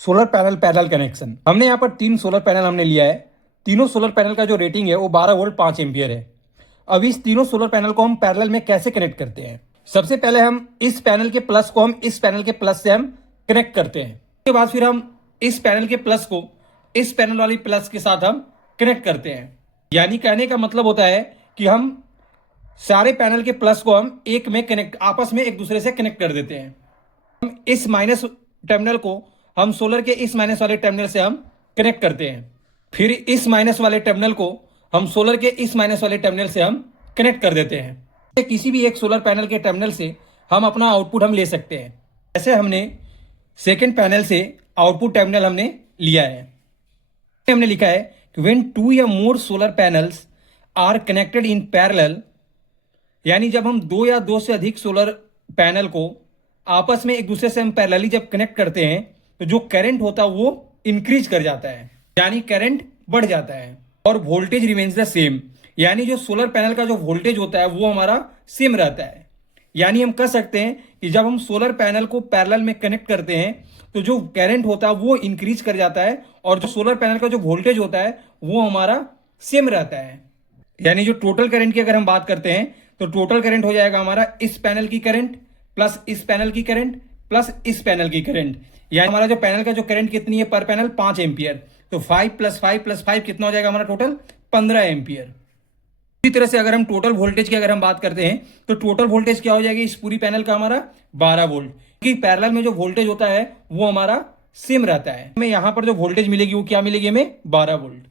Solar panel parallel connection. हमने यहाँ पर 3 सोलर पैनल हमने लिया है। तीनों सोलर पैनल का जो रेटिंग है वो 12 वोल्ट 5 एम्पियर है। अब इस तीनों सोलर पैनल को हम पैरेलल में कैसे कनेक्ट करते हैं? सबसे पहले हम इस पैनल के प्लस को हम इस पैनल के प्लस से हम कनेक्ट करते हैं। उसके बाद फिर हम इस पैनल के प्लस को इस पैनल वाली प्लस के साथ हम कनेक्ट करते हैं। यानी कहने का मतलब होता है कि हम सारे पैनल के प्लस को हम एक में कनेक्ट आपस में एक दूसरे से कनेक्ट कर देते हैं। हम इस माइनस टर्मिनल को हम सोलर के इस माइनस वाले टर्मिनल से हम कनेक्ट करते हैं। फिर इस माइनस वाले टर्मिनल को हम सोलर के इस माइनस वाले टर्मिनल से हम कनेक्ट कर देते हैं। किसी भी एक सोलर पैनल के टर्मिनल से हम अपना आउटपुट हम ले सकते हैं। ऐसे हमने सेकेंड पैनल से आउटपुट टर्मिनल हमने लिया है। हमने लिखा है कि व्हेन 2 या more solar panels are connected in parallel, यानी जब हम 2 या 2 से अधिक सोलर पैनल को आपस में एक दूसरे से हम पैरेलली जब कनेक्ट करते हैं तो जो करंट होता है वो इंक्रीज कर जाता है, यानी करंट बढ़ जाता है और वोल्टेज रिमेन्स द सेम, यानी जो सोलर पैनल का जो वोल्टेज होता है वो हमारा सेम रहता है। यानी हम कह सकते हैं कि जब हम सोलर पैनल को पैरेलल में कनेक्ट करते हैं तो जो करंट होता है वो इंक्रीज कर जाता है और जो सोलर पैनल का जो वोल्टेज होता है वो हमारा सेम रहता है। यानी जो टोटल करंट की अगर हम बात करते हैं तो टोटल करंट हो जाएगा हमारा इस पैनल की करंट प्लस इस पैनल की करंट प्लस इस पैनल की करंट, यानी हमारा जो पैनल का जो करंट कितनी है पर पैनल 5 एम्पियर, तो 5 + 5 + 5 कितना हो जाएगा हमारा टोटल 15 एम्पियर। इसी तरह से अगर हम टोटल वोल्टेज की अगर हम बात करते हैं तो टोटल वोल्टेज क्या हो जाएगी इस पूरी पैनल का हमारा 12 वोल्ट, क्योंकि पैरेलल में जो वोल्टेज होता है वो हमारा सेम रहता है। हमें यहाँ पर जो वोल्टेज मिलेगी वो क्या मिलेगी हमें 12 वोल्ट।